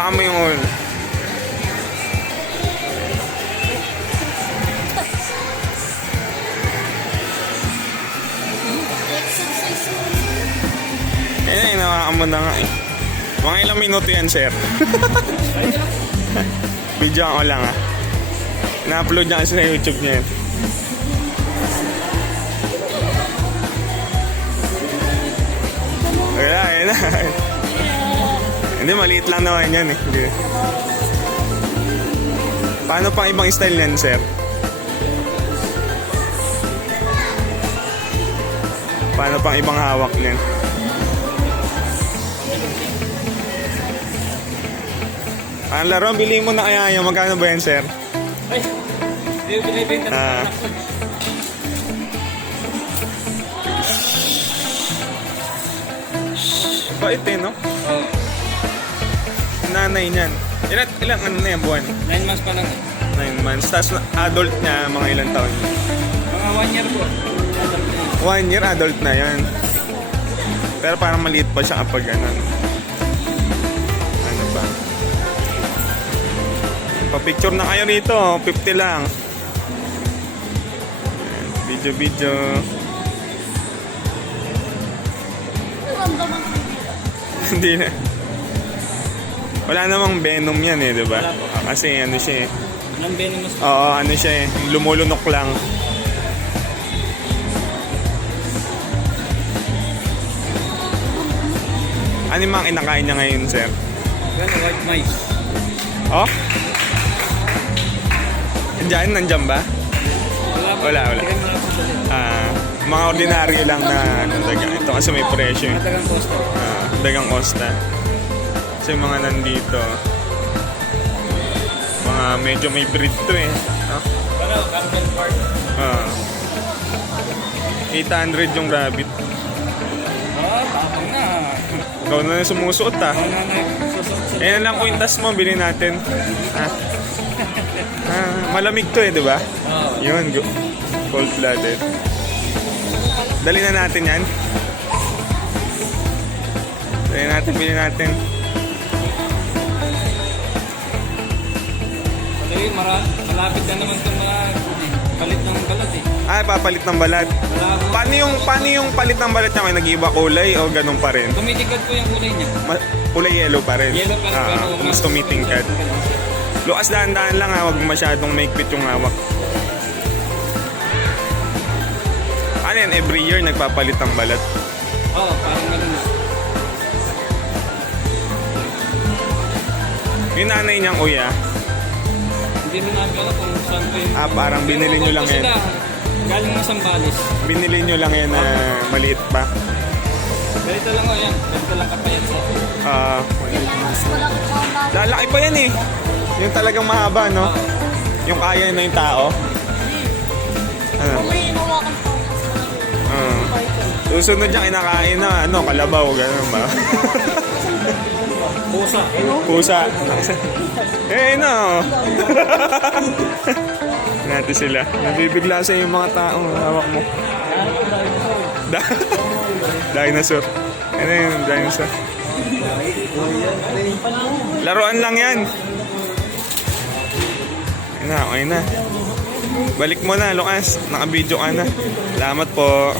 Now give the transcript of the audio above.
Baka mo yung oil. Ayun, nakakamo na nga eh. Mga ilang minuto yan, sir. Video ko lang ah. Na-upload niya kasi sa YouTube niya. Wala, ayun na. Hindi, maliit lang naman yan eh. Hindi. Paano pang ibang style yan, sir? Paano pang ibang hawak niyan? Ang laro, bili mo na kaya yung magkano ba yan, sir? Ay, hindi ko binibenta na anak ko. Bait eh, no? Oo. Nanay niyan. Ilang ano na yan, buwan? 9 months pa lang. 9 months. Tapos adult niya, mga ilang taon? Mga 1 year po. 1 year, adult na yan. Pero parang maliit pa siya kapag ano. Ano ba? Pa-picture na kayo rito, 50 lang. Video. Hindi na. Wala namang venom yan eh, di ba? Wala po. Kasi ano siya eh. Nang venomous po. Oo, ano siya eh. Lumulunok lang. Ano yung mga kinakain niya ngayon, sir? Yan, white mice. Oh? Nandyan ba? Wala po. Wala. Tingnan mo lang sa dali. Mga ordinaryo lang na daga. Ito kasi may presyo. Matagang costo. Dagang Costa. Kasi mga nandito. Mga medyo may breed to eh. Wala, Camden Park. 800 yung rabbit. Tapang na. Ikaw na sumusuot ah. Ang nanay, susok sa... Ayan lang kwintas mo, bilhin natin. Malamig to eh, di ba? Oo. Yun, cold-blooded. Dali na natin yan. Bilhin natin. Kasi malapit na naman itong mga palit ng balat eh. Papalit ng balat. Paano yung palit ng balat niya? May nag-iiba kulay o ganun pa rin? Tumitigad po yung kulay niya. Kulay yellow pa rin. Yellow pa rin, pero mas tumitingkad. Lukas daan-daan lang ha, huwag masyadong maikpit yung hawak. Ano yan, every year nagpapalit ng balat? Oo, parang ganun na. Yung nanay niyang kuya, Hindi mo namin alam kung saan ko yung... parang binili nyo lang yan. Galing na Sambales. Binili nyo lang yan na maliit pa. Ganito lang o yan. Ganito lang kapayat sa... Lalaki pa yan eh. Yung talagang mahaba, no? Oo. Yung kaya na yung tao. Ano? Susunod yung kinakain na, kalabaw, gano'n ba? Pusa. Pusa. No. Natin sila. Nabibigla sa yung mga taong hawak mo. Dinosaur. Ano yung dinosaur? Laruan lang yan. Okay na. Balik mo na, Lucas. Naka-video ka na. Salamat po.